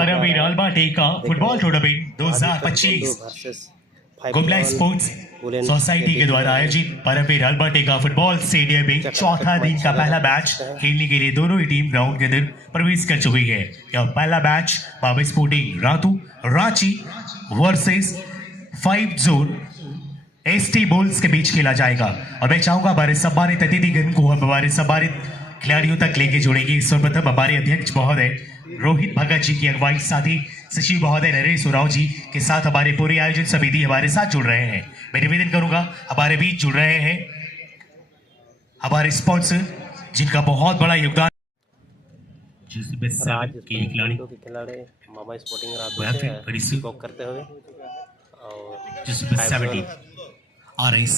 परमवीर अल्बाटे का football tournament 2025 Gumla sports society के द्वारा आयोजित परमवीर अल्बाटे का फुटबॉल स्टेडियम में चौथा दिन का पहला मैच खेलने के लिए दोनों ही टीम ग्राउंड के अंदर प्रवेश कर चुकी है। यह पहला match Baba sporting Ranchi versus 5 zone ST bulls के बीच खेला जाएगा। और मैं चाहूंगा हमारे सम्मानित अतिथिगण को हम हमारे सम्मानित खिलाड़ियों तक लेके जोड़ेंगे। सर्वप्रथम हमारे अध्यक्ष महोदय रोहित भगत जी की अगुवाई, साथ ही सचिव महोदय नरेश उराव जी के साथ हमारे पूरे आयोजन समिति हमारे साथ जुड़ रहे हैं। मैं निवेदन करूंगा हमारे बीच जुड़ रहे हैं हमारे स्पॉन्सर जिनका बहुत बड़ा योगदान खिलाड़ी मामा स्पोर्टिंग रात करते हुए RS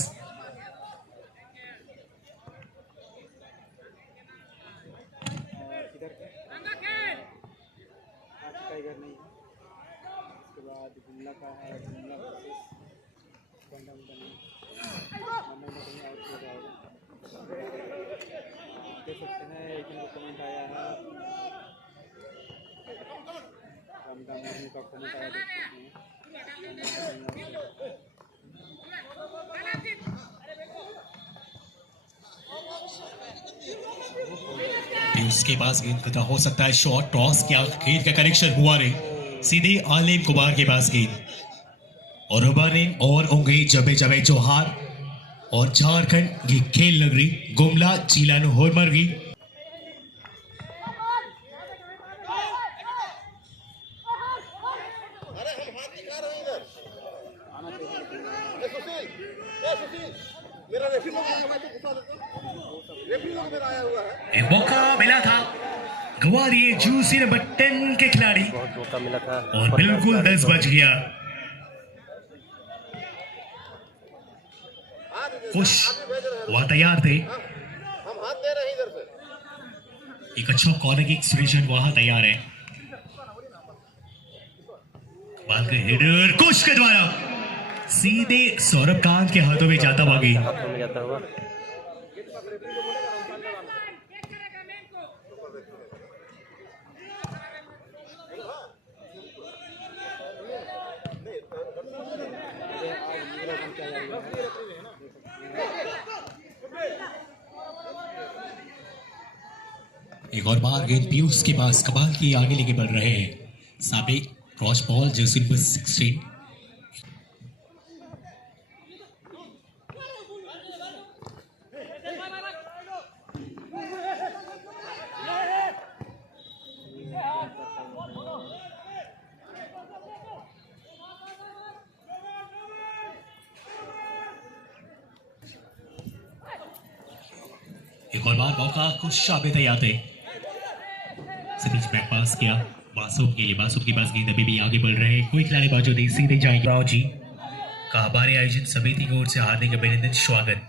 टाइगर नहीं है। उसके बाद गुमला का है, गुमला वर्सेस देख सकते हैं। एक इनका कमेंट आया है, रामदा मुर्मू का कमेंट आया, देख सकते हैं। उसके पास गेंद पता हो सकता है, शॉट क्रॉस किया, गेंद का कनेक्शन हुआ नहीं, सीधे आलिम कुमार के पास गेंद और उबारे और होंगे जबे जबे जोहार और झारखंड ये खेल नगरी गुमला जिला होरमर्गी मौका मिला था, गवा दिए जूसी नंबर 10 के खिलाड़ी, बहुत मौका मिला था और बिल्कुल 10 बज गया। खुश वह तैयार थे, एक अच्छा कॉर्नर किक सिचुएशन वहां तैयार है। कमाल का हेडर कुश के द्वारा सीधे सौरभ कांत के हाथों में जाता हुआ गेंद। एक और बार गेंद पीयूष के पास, कमाल की आगे लेके बढ़ रहे हैं। सामने क्रॉस बॉल जर्सी नंबर 16 एक और बार मौका कुछ शाबे तैयार थे, सतीश बैक पास किया मासूम के लिए, मासूम के पास गेंद अभी भी आगे बढ़ रहे हैं। कोई खिलाड़ी बाजू नहीं, सीधे जाएंगे। राव जी का हमारे आयोजन समिति की ओर से हार्दिक अभिनंदन स्वागत।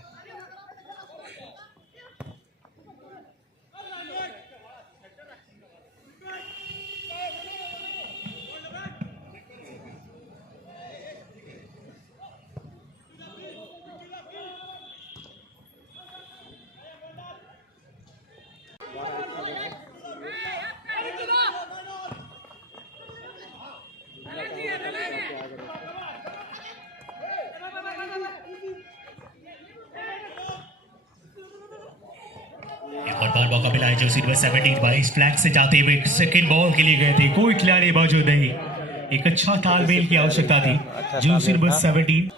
और बार मौका मिला है जर्सी नंबर 17 22 फ्लैग से जाते हुए सेकंड बॉल के लिए गए थे, कोई खिलाड़ी मौजूद नहीं। एक अच्छा तालमेल की आवश्यकता थी। जर्सी नंबर 17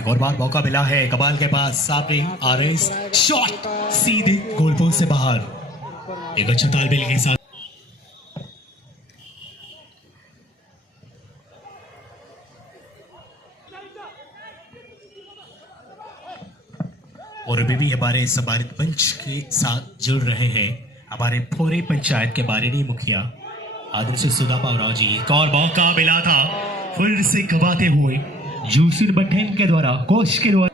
एक और बार मौका मिला है कबाल के पास, सामने आ रहे शॉट सीधे गोल पोस्ट से बाहर। एक अच्छा तालमेल के साथ और अभी भी हमारे सम्मानित पंच के साथ जुड़ रहे हैं हमारे पूरे पंचायत के बारे मुखिया आदर्श सुदामा राव जी। एक और मौका मिला था फिर से कमाते हुए यूसिन बटेन के द्वारा, कोच के द्वारा।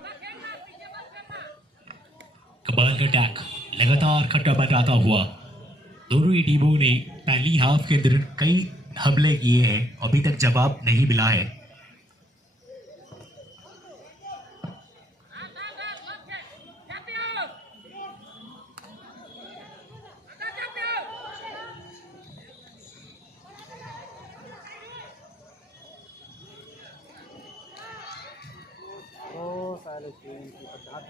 कमाल का अटैक लगातार खट्टा बनाता हुआ दोनों ही टीमों ने पहली हाफ के अंदर कई हमले किए हैं, अभी तक जवाब नहीं मिला है। सारे टीम की पचास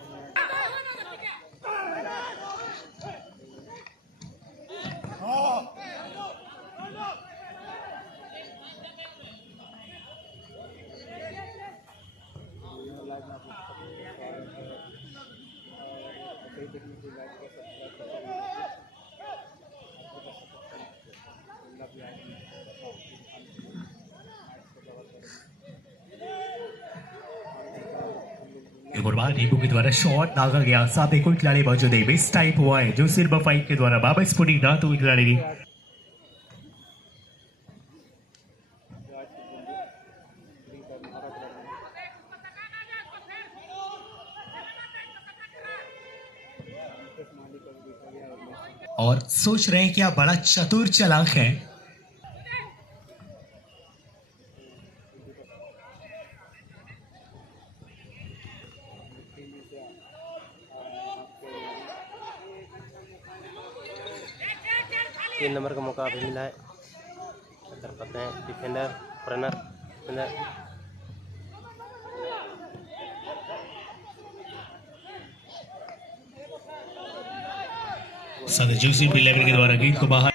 एक और बार नींबू के द्वारा शॉट दागा गया, साथ ही कोई खिलाड़ी मौजूद है, मिस टाइप हुआ है जो सिल्वर फाइट के द्वारा बाबा स्पोर्टिंग ना तो खिलाड़ी ने और सोच रहे हैं कि आप बड़ा चतुर चालाक है। तीन नंबर का मौका अभी मिला है, कर पाते हैं डिफेंडर रनर डिफेंडर। जूसी भी लेवल के द्वारा गेंद को बाहर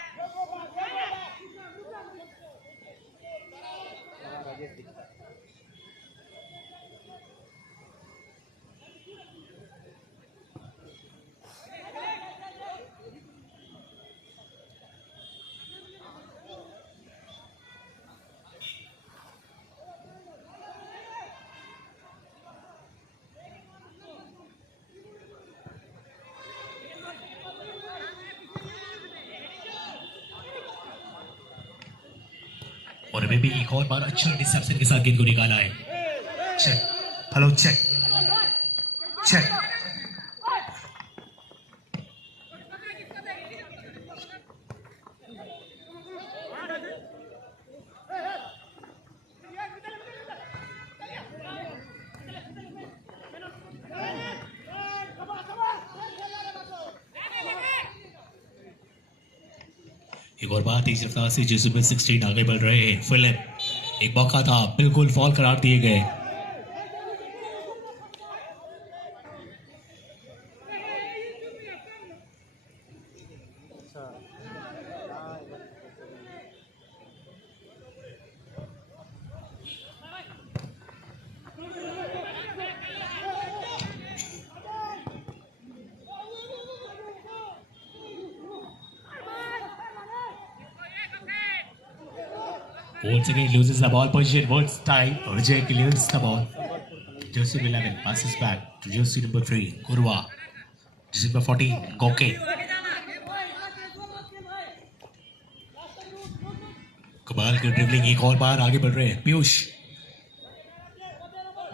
और अभी भी एक और बार अच्छा रिसेप्शन के साथ गेंद को निकाला है। Check, hello check check. एक और बात इस रफ्तार से जिस 16 आगे बढ़ रहे हैं। फिलिप एक मौका था, बिल्कुल फॉल करार दिए गए। Once again loses the ball position. Once time, Vijay clears the ball. Jersey 11 passes back to jersey number 3, Kurwa. Jersey number 14, Goke. कमाल की ड्रिबलिंग, एक और बार आगे बढ़ रहे हैं पीयूष।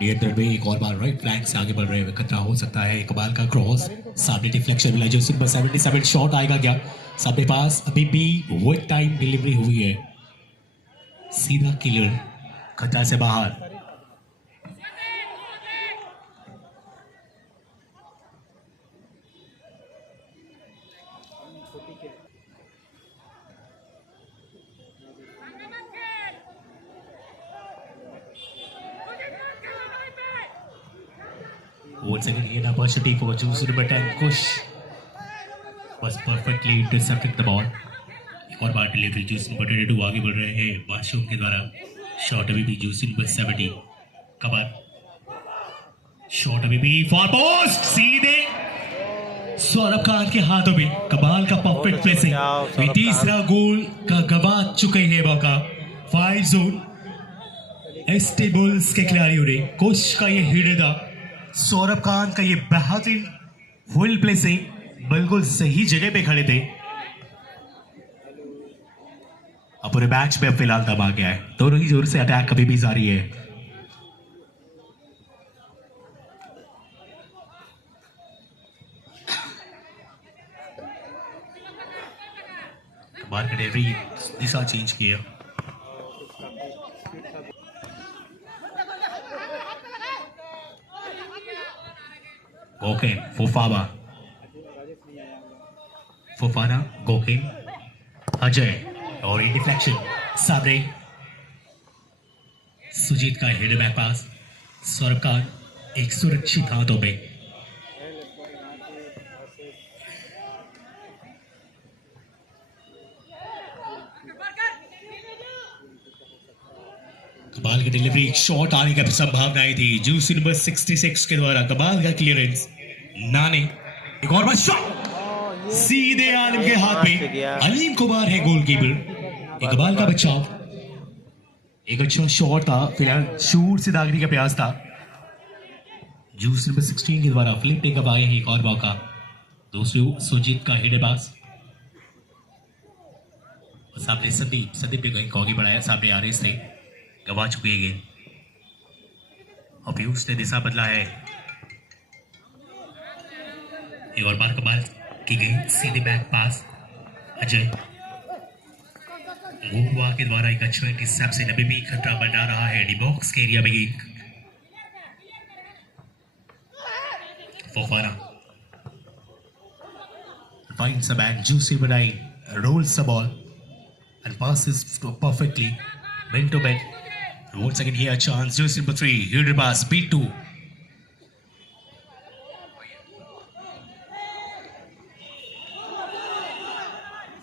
नियंत्रण में एक और बार राइट फ्लैंक से आगे बढ़ रहे हैं, खतरा हो सकता है। कमाल का क्रॉस, सामने डिफ्लेक्शन मिला, जेर्सी नंबर 77 शॉट आएगा क्या? सामने पास अभी भी विद टाइम डिलीवरी हुई है, सीधा क्लियर, खतरा से बाहर। Once again, here an opportunity for Jersey number 10, Kush was perfectly intercepting the ball. एक और बार डिलीवरी जूसी नंबर 22 आगे बढ़ रहे हैं माशूम के द्वारा। शॉट अभी भी जूसी नंबर 70 कबार। शॉट अभी भी फॉर पोस्ट, सीधे सौरभ खान के हाथों में। कमाल का परफेक्ट प्लेसिंग। वे तीसरा गोल का गवा चुके हैं मौका। 5 जोन एसटी बुल्स के खिलाड़ियों ने कोश का ये हिट था। सौरभ खान का ये बेहतरीन फुल प्लेसिंग, बिल्कुल सही जगह पे खड़े थे। अब पूरे मैच में फिलहाल दम आ गया है। दोनों ही जोर से अटैक कभी भी जारी है। बार डिलीवरी दिशा चेंज किया। ओके फोफाना गोकिन अजय और ये डिफ्लेक्शन सामने सुजीत का हेड बैक पास। सौरभ खान एक सुरक्षित हाथों में। कमाल की डिलीवरी, शॉट आने की संभावनाएं थी। जूस नंबर 66 के द्वारा कमाल का क्लियरेंस। नाने एक और बार शॉट सीधे आलम के हाथ में। अलीम कुमार है गोलकीपर। एक कमाल का बचाव, एक अच्छा शॉट था। फिलहाल शूट से दागने का प्रयास था। जूस नंबर 16 के द्वारा फ्लिप टेकअप आए हैं। एक और मौका, दूसरी सुजीत का हेड पास। सामने संदीप ने कहीं कॉगी बढ़ाया। सामने आरिस थे, गवा चुके हैं गेंद। और पीयूष ने दिशा बदला है। एक और बार कमाल की गई सीधे बैक पास। अजय गोवा के द्वारा एक अच्छा इंटरसेप्ट से नबी भी खतरा बना रहा है। डी बॉक्स के एरिया में गेंद। Fofana finds a man, Juicy Banai rolls the ball and passes perfectly man to man. Once again here a chance. Juicy number 3, here pass B2.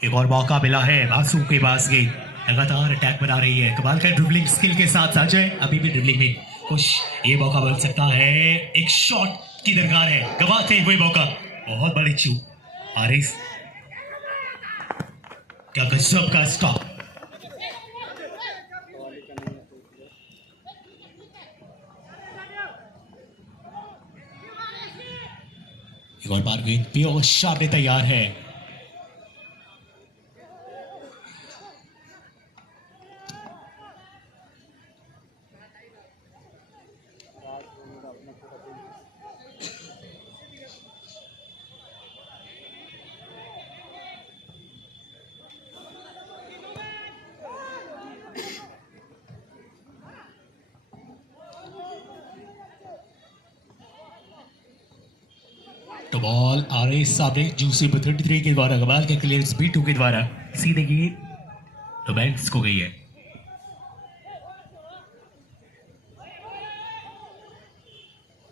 एक और मौका मिला है बासु के पास। गेंद लगातार अटैक बना रही है। कमाल का ड्रिबलिंग स्किल के साथ अजय अभी भी ड्रिबलिंग में खुश। ये मौका बन सकता है। एक शॉट की दरकार है, गवाते हुए मौका। बहुत बड़ी चूक। हारिस क्या गजब का स्टॉप। एक और बार गेंद पीयूष सामने तैयार है। तो बॉल आ रही सामने। जूसी 33 के द्वारा कमाल के क्लियरेंस B2 के द्वारा सीधे गेंद रोमांस को गई है।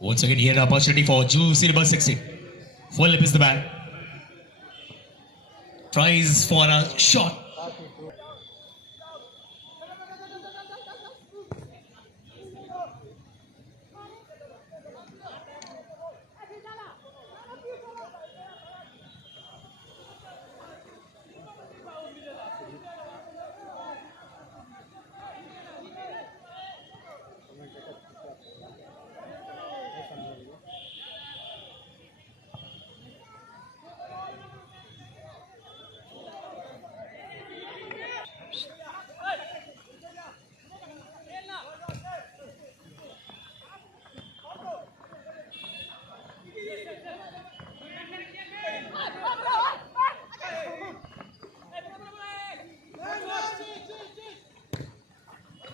Once again here opportunity for Juicy number 16. Philip is the man. Tries for a shot.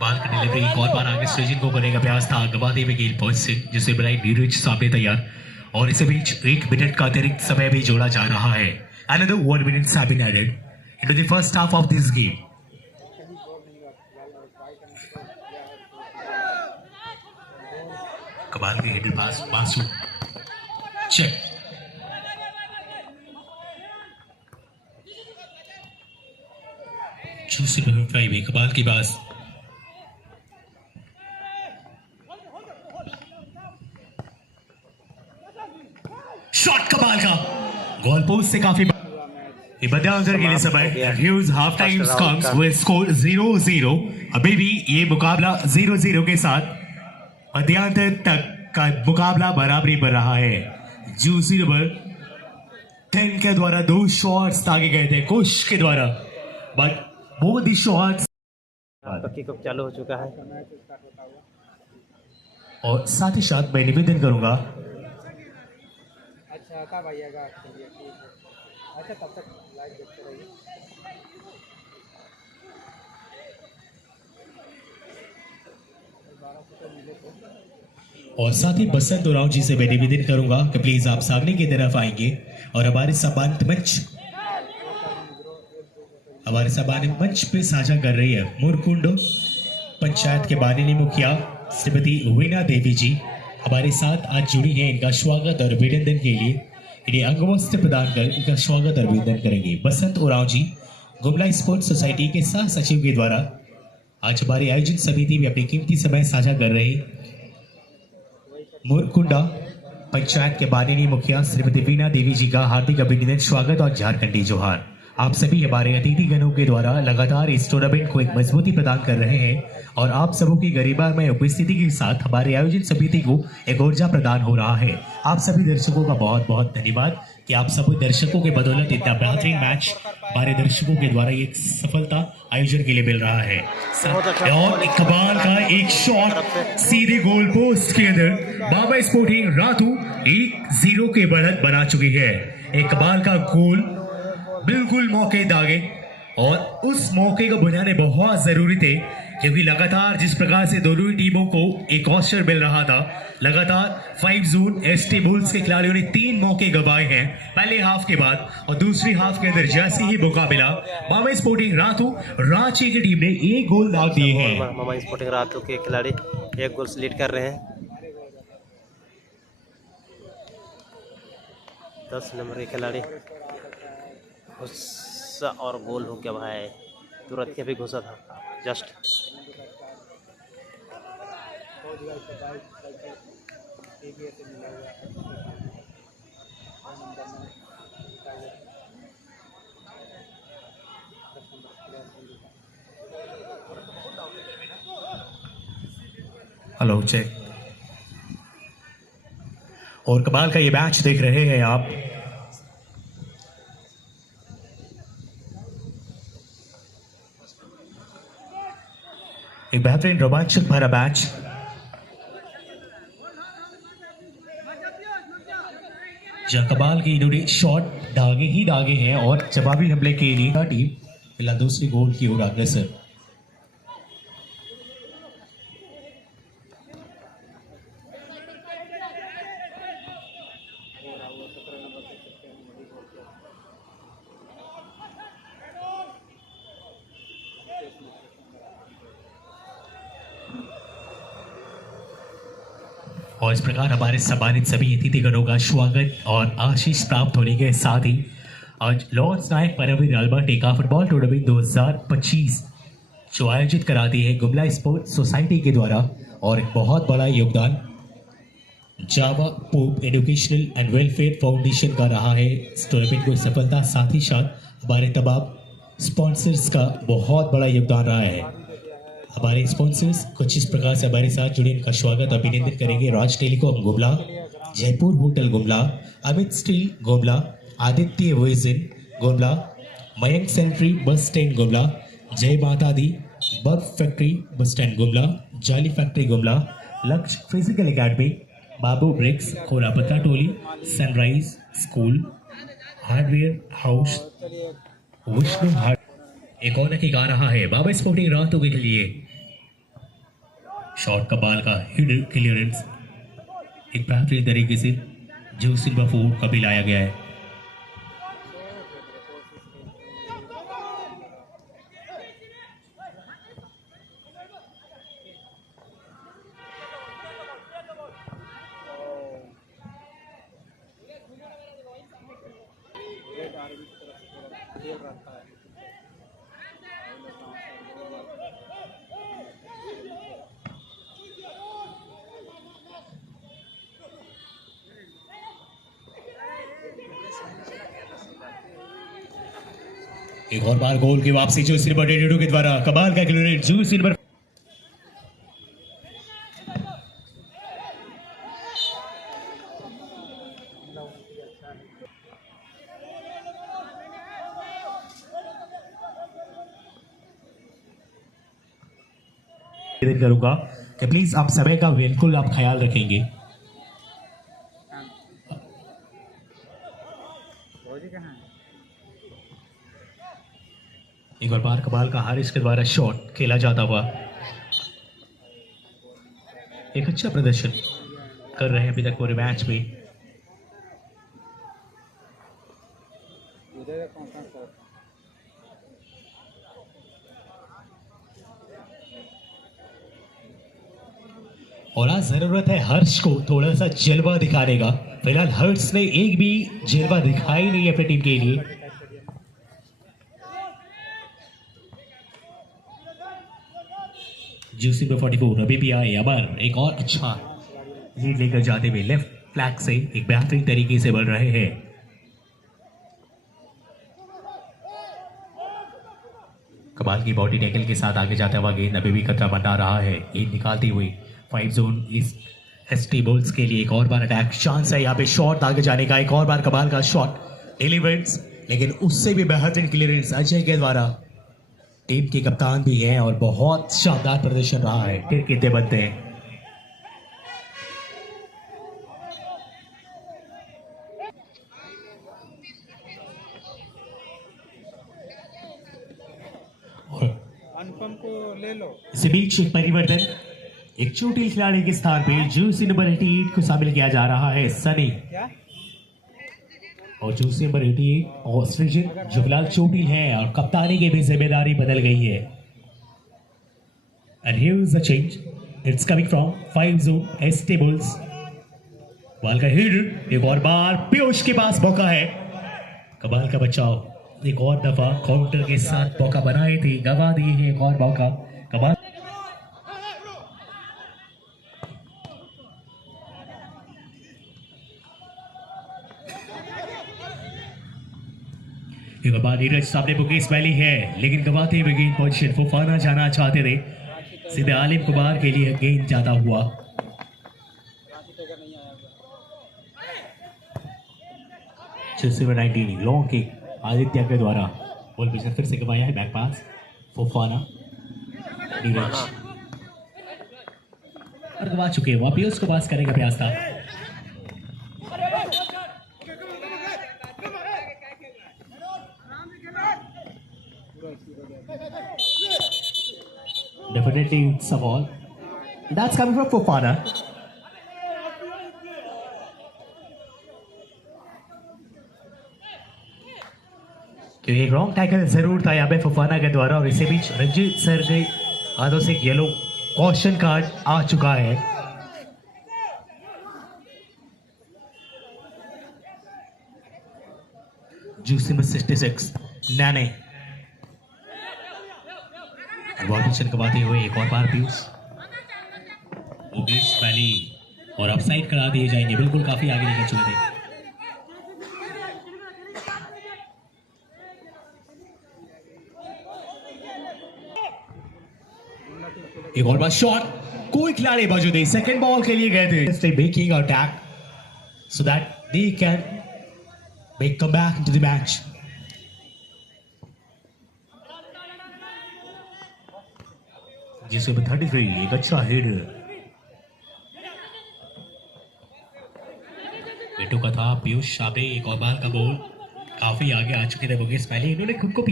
बाल की डिलीवरी एक और बार आगे सृजन को करने का प्रयास था। गवाते हुए गेंद पहुंच से जिसे बनाई नीरज सामने तैयार। और इसी बीच 1 मिनट का अतिरिक्त समय भी जोड़ा जा रहा है। Another 1 minute have been added into the first half of this game. कमाल के हेडर पास बासु चेक। जूसी नंबर 5 में कमाल की पास। शॉट कमाल का, गोल पोस्ट से काफी ये मध्यांतर के लिए समय huge half time comes with score 0-0। अभी भी ये मुकाबला 0-0 के साथ मध्यांतर तक का मुकाबला बराबरी पर रहा है। जूसी नंबर 10 के द्वारा 2 शॉट्स दागे गए थे कुश के द्वारा, बट बोथ द शॉट्स आपका किकऑफ चालू हो चुका है। मैच स्टार्ट होता हुआ। और साथ ही साथ मैं निवेदन करूंगा अच्छा कब आइएगा? चलिए ठीक है। अच्छा तब तक लाइव देखते रहिए। और साथ ही बसंत उराव जी से मैं निवेदन करूंगा कि प्लीज आप सामने की तरफ आएंगे और हमारे सम्मानित मंच पे साझा कर रही है मुरकुंडो पंचायत के माननीय मुखिया श्रीमती वीणा देवी जी हमारे साथ आज जुड़ी हैं। इनका स्वागत और अभिनंदन के लिए इन्हें अंगवस्त्र प्रदान कर इनका स्वागत और अभिनंदन करेंगे। बसंत उराव जी गुमला स्पोर्ट्स सोसाइटी के सह सचिव के द्वारा आज हमारी आयोजन समिति में अपनी कीमती समय साझा कर रहे मुरकुंडा पंचायत के माननीय मुखिया श्रीमती वीणा देवी जी का हार्दिक अभिनंदन, स्वागत और झारखंडी जोहार। आप सभी हमारे अतिथिगणों के द्वारा लगातार इस टूर्नामेंट को एक मजबूती प्रदान कर रहे हैं और आप सबों की गरिमामय उपस्थिति के साथ हमारे आयोजन समिति को एक ऊर्जा प्रदान हो रहा है। आप सभी दर्शकों का बहुत बहुत धन्यवाद कि आप सभी दर्शकों के बदौलत इतना बेहतरीन मैच हमारे दर्शकों के द्वारा एक सफलता आयोजन के लिए मिल रहा है। और एक कमाल का एक शॉट सीधे गोल पोस्ट के अंदर बाबा स्पोर्टिंग रातू 1-0 के बढ़त बना चुकी है। एक कमाल का गोल बिल्कुल मौके दागे और उस मौके को बनाने बहुत जरूरी थे क्योंकि लगातार जिस प्रकार से दोनों ही टीमों को एक अवसर मिल रहा था, लगातार 5 जोन एसटी बुल्स के खिलाड़ियों ने 3 मौके गंवाए हैं पहले हाफ के बाद और दूसरी हाफ के अंदर जैसे ही मौका मिला मामा स्पोर्टिंग रातू रांची की टीम ने 1 गोल दाग दिए हैं। मामा स्पोर्टिंग रातू के खिलाड़ी 1 गोल से लीड कर रहे हैं। 10 नंबर के खिलाड़ी घुसा और गोल हो गया भाई, तुरंत के भी घुसा था जस्ट। Hello check. और कमाल का ये मैच देख रहे हैं आप। एक बेहतरीन रोमांचक भरा मैच। जहां कमाल की इन्होंने शॉट दागे ही दागे हैं और जवाबी हमले के लिए टीम फिलहाल दूसरी गोल की ओर अग्रसर। और इस प्रकार हमारे सम्मानित सभी अतिथिगणों का स्वागत और आशीष प्राप्त होने के साथ ही आज lance Naik Paramvir Albert Ekka football tournament 2025 जो आयोजित कराती है गुमला स्पोर्ट्स सोसाइटी के द्वारा और एक बहुत बड़ा योगदान जावा पोप एजुकेशनल एंड वेलफेयर फाउंडेशन का रहा है इस टूर्नामेंट को सफलता। साथ ही साथ हमारे तमाम स्पॉन्सर्स का बहुत बड़ा योगदान रहा है। हमारे स्पॉन्सर्स कुछ इस प्रकार से हमारे साथ जुड़े, इनका स्वागत अभिनंदन करेंगे। Raj telecom Gumla, Jaipur hotel Gumla, Amit steel Gumla, Aditya vision Gumla, Mayank सेंट्री बस स्टैंड गुमला, जय माता दी बर्फ फैक्ट्री बस स्टैंड गुमला, जाली factory Gumla, Lakshya physical academy, Babu bricks Khorapatra Toli, sunrise school, hardware house, Vishnu hard. एक और की गा रहा है बाबा स्पोर्टिंग रातों के लिए शॉट कमाल का हिडन क्लियरेंस एक बेहतरीन तरीके से जो सिल्वा फोर्ड का भी लाया गया है। एक और बार गोल की वापसी जूसी नंबर 82 के द्वारा कमाल का क्लियरेंस जूसी नंबर करूंगा कि प्लीज आप समय का बिल्कुल आप ख्याल रखेंगे। एक और बार कमाल का हारिस के द्वारा शॉट खेला जाता हुआ एक अच्छा प्रदर्शन कर रहे हैं अभी तक पूरे मैच में। और आज जरूरत है हर्ष को थोड़ा सा जलवा दिखाने का। फिलहाल हर्ष ने एक भी जलवा दिखाई नहीं अपनी टीम के लिए। जूसी पे 44 अभी भी आए अमर एक और अच्छा लीड लेकर जाते हुए लेफ्ट फ्लैग से एक बेहतरीन तरीके से बढ़ रहे हैं। कमाल की बॉडी टैकल के साथ आगे जाता हुआ गेंद अभी भी खतरा बना रहा है। गेंद निकालती हुई 5 जोन इस एसटी बोल्स के लिए एक और बार अटैक चांस है यहाँ पे शॉट आगे जाने का। एक और बार कमाल का शॉट डिलीवर्स, लेकिन उससे भी बेहतरीन क्लियरेंस अजय के द्वारा। टीम के कप्तान भी हैं और बहुत शानदार प्रदर्शन रहा है। फिर कितने बनते हैं अनुपम को ले लो। इसी बीच एक परिवर्तन, एक चोटिल खिलाड़ी के स्थान पे जर्सी नंबर 88 को शामिल किया जा रहा है सनी। क्या और जर्सी नंबर 88 और सृजन जो फिलहाल चोटिल है और कप्तानी की भी जिम्मेदारी बदल गई है। And here is the change, it's coming from 5 zone ST bulls. Ball का हिट एक और बार पीयूष के पास मौका है। कमाल का बचाव, एक और दफा काउंटर के साथ मौका बनाए थे, गवा दिए हैं एक और मौका। कमाल एक बार नीरज सामने बुकेश वैली है, लेकिन गवाते हुए गेंद पोजीशन फुफाना जाना चाहते थे, सीधे आलिम कुमार के लिए गेंद ज्यादा हुआ। लॉन्ग किक आदित्य के द्वारा बॉल पिछले फिर से गवाया है। बैक पास फुफाना नीरज और गवा चुके हैं। वापिस उसको पास करने का प्रयास था। Definitely it's a ball. That's coming from Fofana. क्योंकि एक रॉन्ग टैकल जरूर था यहाँ पे फफाना के द्वारा। और इसी बीच रंजीत सर के हाथों से येलो कॉशन कार्ड आ चुका है। जूसी में 66 नैने वॉल्टिशन कमाते हुए एक और बार पीयूष मुकेश वैली और अपसाइड करा दिए जाएंगे। बिल्कुल काफी आगे निकल चुके थे। एक और बार शॉट, कोई खिलाड़ी मौजूद है। सेकंड बॉल के लिए गए थे making attack so that they can make come back into the match. जिसमें 33 एक अच्छा हिट बेटू का था। पीयूष सामने एक और बार का बॉल काफी आगे आ चुके थे मुकेश पहले, इन्होंने खुद को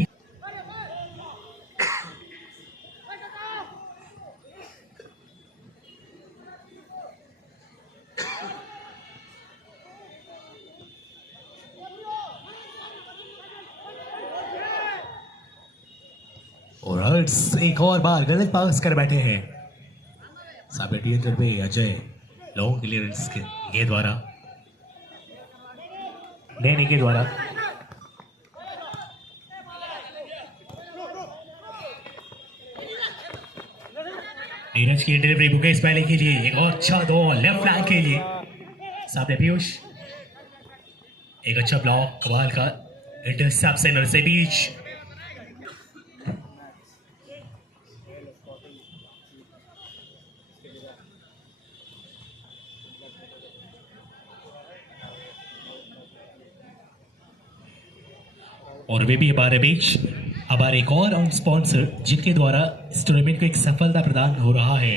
और हर्ट्स एक और बार गलत पास कर बैठे हैं। सामने थिएटर पे अजय लॉन्ग क्लियरेंस के द्वारा लेने के द्वारा नीरज की डिलीवरी मुकेश पहले के लिए एक और अच्छा दो लेफ्ट फ्लैंक के लिए। सामने पीयूष एक अच्छा ब्लॉक, कमाल का इंटरसेप्शन और से बीच और वे भी हमारे बीच हमारे एक और स्पॉन्सर जिनके द्वारा इस टूर्नामेंट को एक सफलता प्रदान हो रहा है,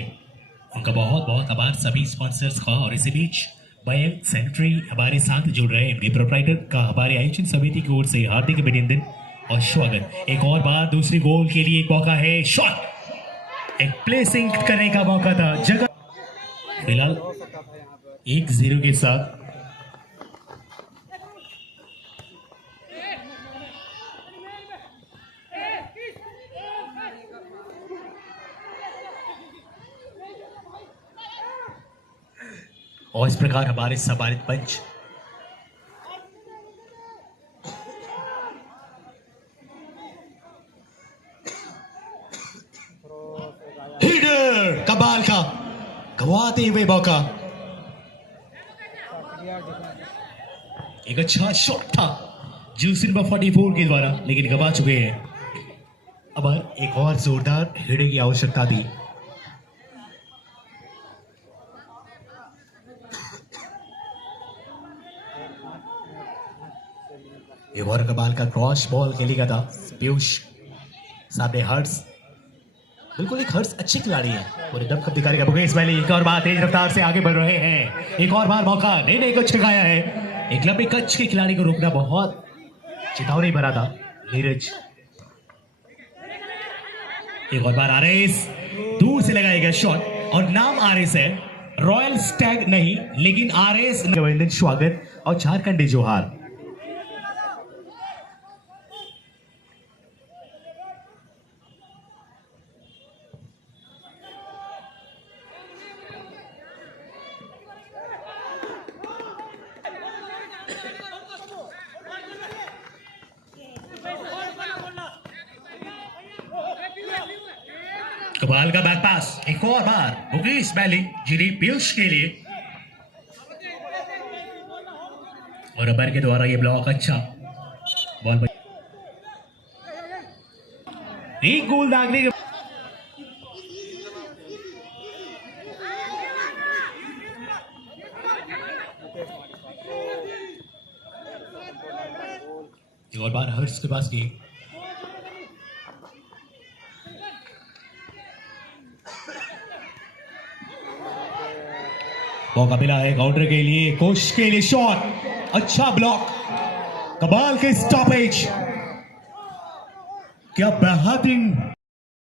उनका बहुत बहुत आभार सभी स्पॉन्सर्स का। और इसी बीच मयंक सेक्रेटरी हमारे साथ जुड़ रहे हैं, इनके प्रोप्राइटर का हमारे आयोजन समिति की ओर से हार्दिक अभिनंदन और स्वागत। एक और बार दूसरी गोल के लिए एक मौका है, शॉट, एक प्लेसिंग करने का मौका था, जगह फिलहाल 1-0 के साथ। और इस प्रकार हमारे सम्मानित पंच हीडर कमाल का गवाते हुए मौका, एक अच्छा शॉट था जूस नंबर 44 के द्वारा, लेकिन गवा चुके हैं। अब एक और जोरदार हिडर की आवश्यकता थी। एक और कमाल का क्रॉस बॉल खेलेगा था पीयूष, सामने हर्ष, बिल्कुल एक हर्ष अच्छे खिलाड़ी है और एकदम कब दिखा मुकेश बैली एक और बार तेज रफ्तार से आगे बढ़ रहे हैं। एक और बार मौका, नहीं को छिड़काया है, एक लंबे कच्छ के खिलाड़ी को रोकना बहुत चेतावनी भरा था नीरज। एक और बार आरएस दूर से लगाया गया शॉट और नाम आरएस है, रॉयल स्टैग नहीं लेकिन आरएस। स्वागत और झारखंडी जोहार। कमाल का बैक पास, एक और बार मुकेश बैली जिरी पीयूष के लिए, और अबर के द्वारा ये ब्लॉक अच्छा बॉल, एक गोल दागने के एक और बार हर्ष के पास नहीं, मौका मिला है काउंटर के लिए, कोशिश के लिए शॉट, अच्छा ब्लॉक, कमाल के स्टॉपेज, क्या बेहतरीन